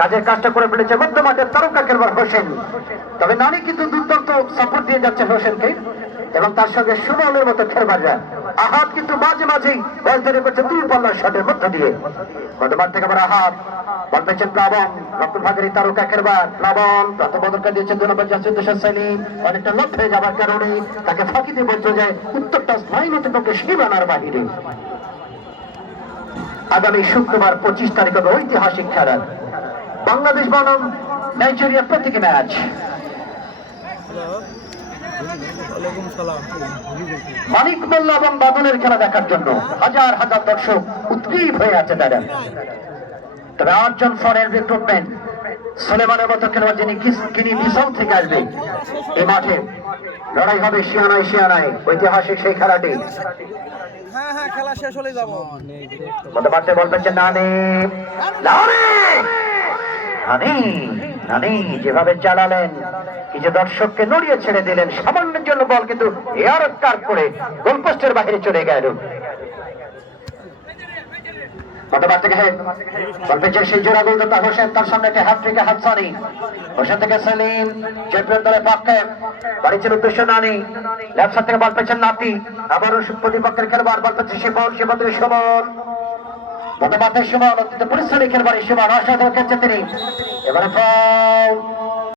কাজের কাজটা করে ফেলেছে মধ্য মাঠের তারকা খেলোয়াড় হোসেন। তবে নানি কিন্তু দুর্দান্ত সাপোর্ট দিয়ে যাচ্ছে হোসেনকে এবং তার সঙ্গে সুমনের মতো খেলোয়াড়রা। আহাত কিন্তু মাঝে মাঝেই বল তৈরি করছে দূর পাল্লার শটের মধ্য দিয়ে। মধ্যমাঠ থেকে আবার আহাত বল পেয়েছেন প্লাবন, রক্তভাগের তারকা খেলোয়াড় প্লাবন প্রথমদরকার দিয়েছেন 2 নম্বর জাসিদ হোসেন সেলিম। অনেকটা লক্ষ্য হয়ে যাবার কারণে তাকে ফাঁকি দিয়ে বলতে যায় উত্তরটা স্নায়ুমতি পক্ষে সীমানার বাহিরে। আগামী শুক্রবার 25 তারিখ হবে ঐতিহাসিক খেলা বাংলাদেশ বনাম নাইজেরিয়া প্রতীকী ম্যাচ। মানিক মোল্লা এবং বাদলের খেলা দেখার জন্য হাজার হাজার দর্শক উদ্গ্রীব হয়ে আছে তারা। তবে 8 জন ফরেন রিক্রুটমেন্ট সুলেমানের মতো খেলোয়াড় যিনি মিশন থেকে আসবে এই মাঠে লড়াই হবে শিয়ানায় শিয়ানায় ঐতিহাসিক সেই খেলাটি। খেলা শেষ হলে যাবো মধ্যমাঠে বল পেয়েছেন নানি নানি যেভাবে চালালেন কিছু দর্শককে নড়িয়ে ছেড়ে দিলেন সামান্যের জন্য বল কিন্তু এয়ার কার করে গোলপোস্টের বাইরে চলে গেল। মধ্যমাঠ থেকে বল পেয়েছেন সেই জোড়া গোলদাতা হোসেন, তার সামনে একটা হ্যাটট্রিকে হাতছানি হোসেন থেকে সেলিম চ্যাম্পিয়ন দলের পক্ষে বাড়ির উদ্দেশ্য নানি লেফট সাইড থেকে বল পেয়েছেন নাতি আবারও প্রতিপক্ষের খেলোয়াড় বল পেয়েছে শিবন থেকে সুমন। মধ্যমাঠের সুমন অত্যন্ত পরিশ্রমী খেলোয়াড় সুমন অসাধারণ খেলছেন তিনি। এবারে ফাউল